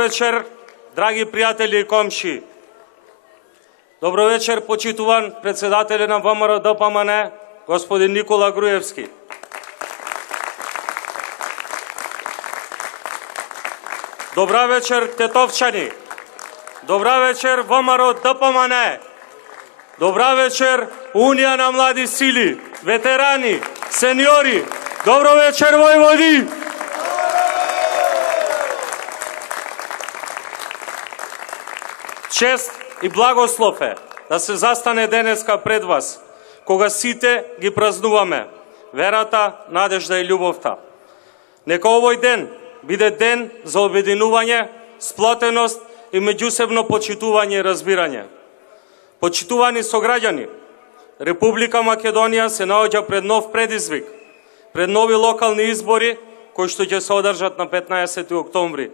вечер, драги пријатели и комши. Добро вечер, почитуван председателе на ВМРО ДПМН, господин Никола Груевски. Добра вечер, тетовчани. Добра вечер, ВМРО ДПМН. Добра вечер, Унија на млади сили, ветерани, сениори. Добро вечер, Војводи. Чест и благослов е да се застане денеска пред вас, кога сите ги празнуваме верата, надежда и љубовта. Нека овој ден биде ден за обединување, сплотеност и меѓусебно почитување и разбирање. Почитувани сограѓани, Република Македонија се наоѓа пред нов предизвик, пред нови локални избори кои што ќе се одржат на 15 октомври.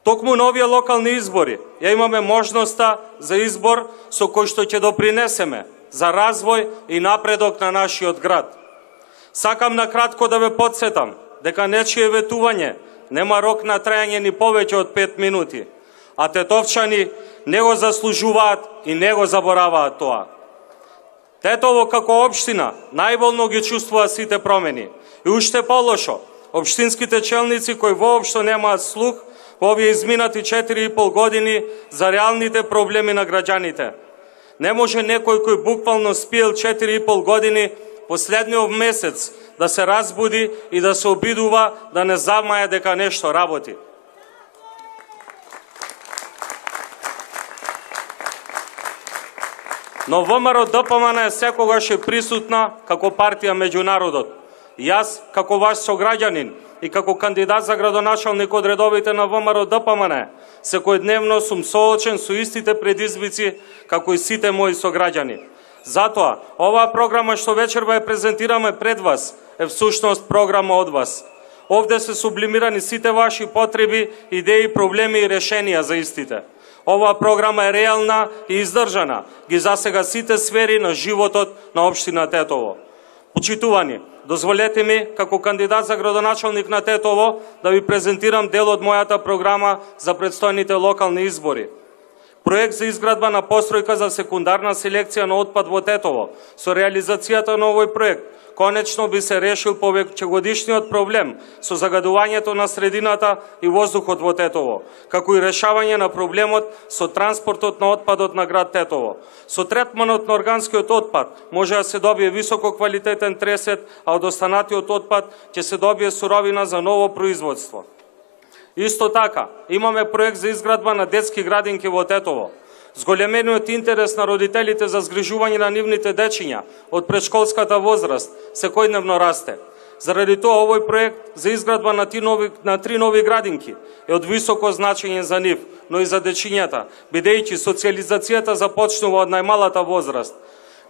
Токму новија локални избори ја имаме можноста за избор со кој што ќе допринесеме за развој и напредок на нашиот град. Сакам накратко да ве потсетам дека нечие ветување нема рок на трајање ни повеќе од 5 минути, а тетовчани не го заслужуваат и не го забораваат тоа. Тетово како општина најболно ги чувствува сите промени и уште полошо, општинските челници кои воопшто немаат слух во овие изминати 4,5 години за реалните проблеми на граѓаните. Не може некој кој буквално спиел 4,5 години последниот месец да се разбуди и да се обидува да не замаја дека нешто работи. Но ВМРО ДПМН е секогаш присутна како партија меѓу народот. Јас, како ваш сограѓанин и како кандидат за градоначалник од редовите на ВМРО ДПМН, секојдневно сум соочен со истите предизвици како и сите мои сограѓани. Затоа, оваа програма што вечерва ја презентираме пред вас е всушност програма од вас. Овде се сублимирани сите ваши потреби, идеи, проблеми и решенија за истите. Оваа програма е реална и издржана, ги засега сите сфери на животот на општина Тетово. Почитувани, дозволете ми, како кандидат за градоначалник на Тетово, да ви презентирам дел од мојата програма за предстојните локални избори. Проект за изградба на постројка за секундарна селекција на отпад во Тетово. Со реализацијата на овој проект, конечно би се решил повеќегодишниот проблем со загадувањето на средината и воздухот во Тетово, како и решавање на проблемот со транспортот на отпадот на град Тетово. Со третманот на органскиот отпад може да се добие високо квалитетен тресет, а од останатиот отпад ќе се добие суровина за ново производство. Исто така, имаме проект за изградба на детски градинки во Тетово. Зголемениот интерес на родителите за згрижување на нивните дечиња од претшколската возраст секојдневно расте. Заради тоа овој проект за изградба на 3 нови градинки е од високо значење за нив, но и за дечињата, бидејќи социјализацијата започнува од најмалата возраст.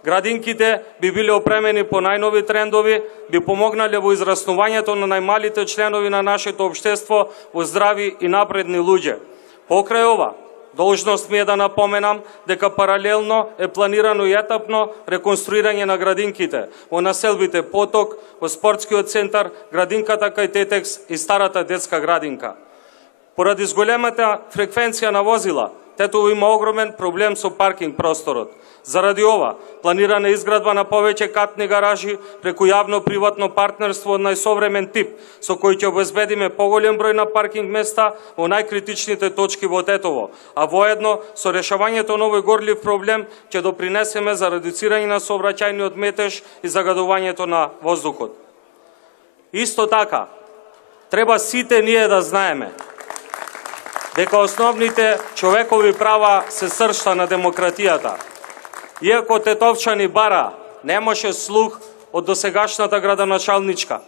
Градинките би биле опремени по најнови трендови, би помогнале во израснувањето на најмалите членови на нашето општество во здрави и напредни луѓе. Покрај ова, должност ми е да напоменам дека паралелно е планирано и етапно реконструирање на градинките во населбите Поток, во спортскиот центар, градинката кај Тетекс и старата детска градинка. Поради зголемата фреквенција на возила, Тетово има огромен проблем со паркинг просторот. Заради ова, планирана изградба на повеќе катни гаражи преку јавно-приватно партнерство од најсовремен тип, со кој ќе обезбедиме поголем број на паркинг места во најкритичните точки во Тетово, а воедно со решавањето на овој горлив проблем ќе допринесеме за редуцирање на сообраќајниот метеж и загадувањето на воздухот. Исто така, треба сите ние да знаеме дека основните човекови права се сршта на демократијата. Иако тетовчани бара, немаше слух од досегашната градоначалничка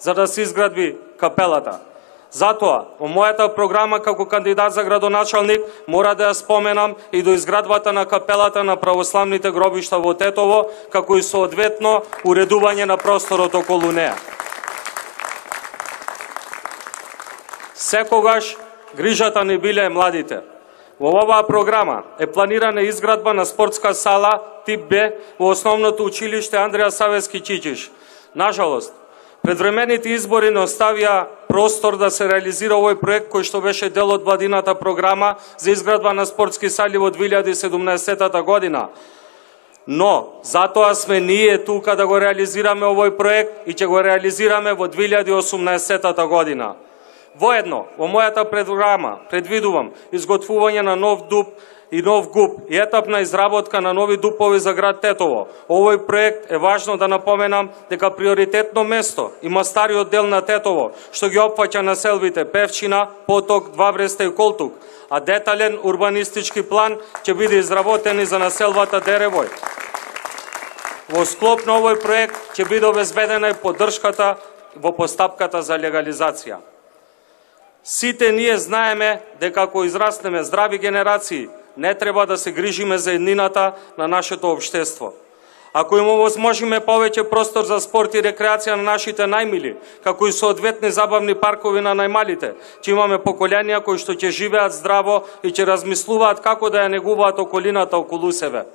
за да се изгради капелата. Затоа, во мојата програма како кандидат за градоначалник мора да ја споменам и до изградбата на капелата на православните гробишта во Тетово, како и соодветно уредување на просторот околу неа. Секогаш грижата ни биле младите. Во оваа програма е планирана изградба на спортска сала тип Б во основното училиште Андреја Савески Чичиш. Нажалост, предвремените избори не оставија простор да се реализира овој проект кој што беше дел од владината програма за изградба на спортски сали во 2017 година. Но, затоа сме ние тука да го реализираме овој проект и ќе го реализираме во 2018 година. Воедно, во мојата програма предвидувам изготвување на нов ДУП и нов ГУП и етапна изработка на нови ДУПови за град Тетово. Овој проект е важно да напоменам дека приоритетно место има стариот дел на Тетово, што ги опфаќа населбите Певчина, Поток, Двабреста и Колтук, а детален урбанистички план ќе биде изработен и за населбата Деревој. Во склоп на овој проект ќе биде обезбедена и поддршката во постапката за легализација. Сите ние знаеме дека ако израснеме здрави генерации, не треба да се грижиме за еднината на нашето општество. Ако им овозможиме повеќе простор за спорт и рекреација на нашите најмили, како и соодветни забавни паркови на најмалите, ќе имаме поколенија кои што ќе живеат здраво и ќе размислуваат како да ја негуваат околината околу себе.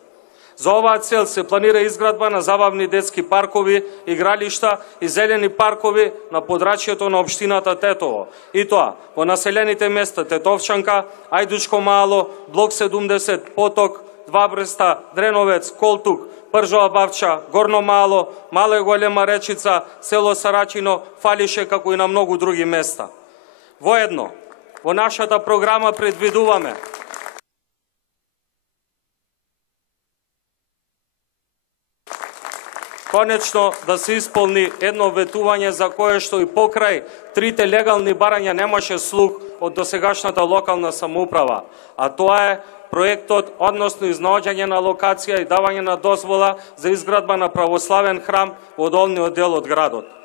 За оваа цел се планира изградба на забавни детски паркови, игралишта и зелени паркови на подрачјето на општината Тетово. И тоа во населените места Тетовчанка, Ајдучко мало, Блок 70, Поток, Двабреста, Дреновец, Колтук, Пржова Бавча, Горно мало, Мала и голема Речица, село Сарачино, Фалише, како и на многу други места. Воедно, во нашата програма предвидуваме конечно да се исполни едно ветување за кое што и покрај трите легални барања немаше слух од досегашната локална самоуправа, а тоа е проектот, односно изнаоѓање на локација и давање на дозвола за изградба на православен храм во долниот дел од градот.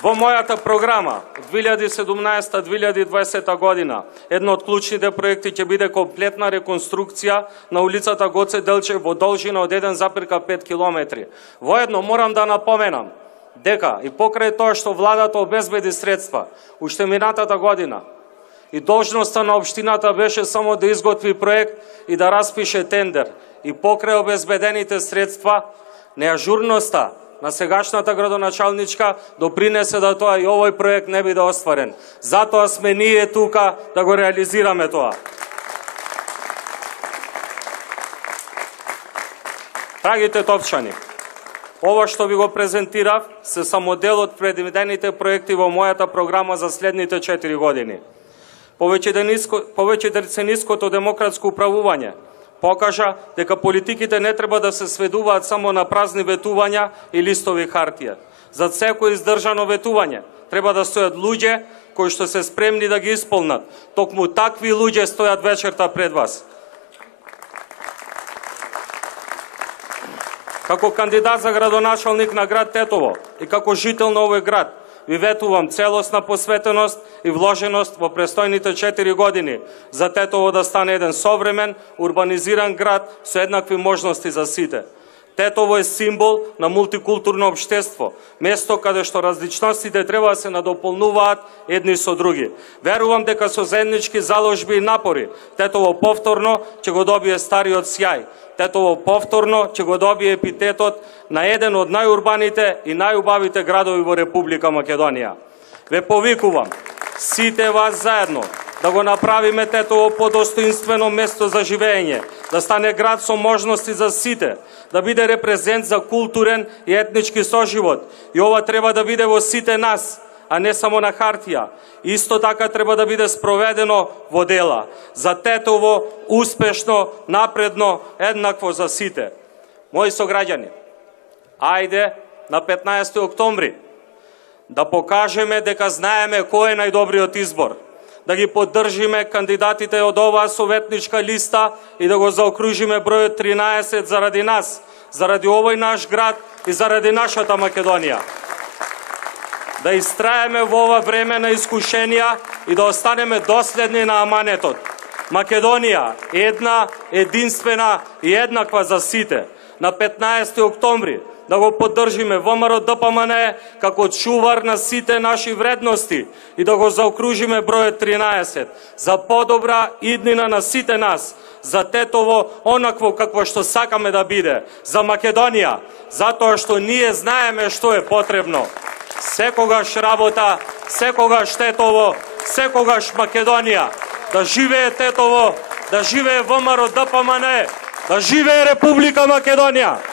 Во мојата програма 2017-2020 година едно од клучните проекти ќе биде комплетна реконструкција на улицата Гоце Делчев во должина од 1,5 км. Воедно морам да напоменам дека и покрај тоа што владата обезбеди средства уште минатата година и должноста на општината беше само да изготви проект и да распише тендер, и покрај обезбедените средства неажурноста на сегашната градоначалничка допринесе да тоа и овој проект не биде остварен. Затоа сме ние тука да го реализираме тоа. Драги тетовчани, ова што ви го презентирав се само дел од предвидените проекти во мојата програма за следните 4 години. Повеќедецениското демократско управување покажа дека политиките не треба да се сведуваат само на празни ветувања и листови хартија. Зад секој издржано ветување треба да стојат луѓе кои што се спремни да ги исполнат. Токму такви луѓе стојат вечерта пред вас. Како кандидат за градоначалник на град Тетово и како жител на овој град, ви ветувам целосна посветеност и вложеност во престојните 4 години за Тетово да стане еден современ, урбанизиран град со еднакви можности за сите. Тетово е символ на мултикултурно општество, место каде што различностите треба да се надополнуваат едни со други. Верувам дека со заеднички заложби и напори Тетово повторно ќе го добие стариот сјај. Тетово повторно ќе го добие епитетот на еден од најурбаните и најубавите градови во Република Македонија. Ве повикувам сите вас заедно да го направиме Тетово подостоинствено место за живење, да стане град со можности за сите, да биде репрезент за културен и етнички соживот. И ова треба да биде во сите нас, а не само на хартија. Исто така треба да биде спроведено во дела. За Тетово успешно, напредно, еднакво за сите. Мои сограѓани, ајде на 15 октомври да покажеме дека знаеме кој е најдобриот избор, да ги поддржиме кандидатите од оваа советничка листа и да го заокружиме бројот 13 заради нас, заради овој наш град и заради нашата Македонија. Да истраеме во ова време на искушенија и да останеме доследни на аманетот. Македонија една, единствена и еднаква за сите. На 15 октомври да го поддржиме ВМРО ДПМН како чувар на сите наши вредности и да го заокружиме бројот 13 за подобра иднина на сите нас, за Тетово онакво какво што сакаме да биде, за Македонија, затоа што ние знаеме што е потребно. Секогаш работа, секогаш Тетово, секогаш Македонија. Да живее Тетово, да живее ВМРО ДПМН, да живее Република Македонија!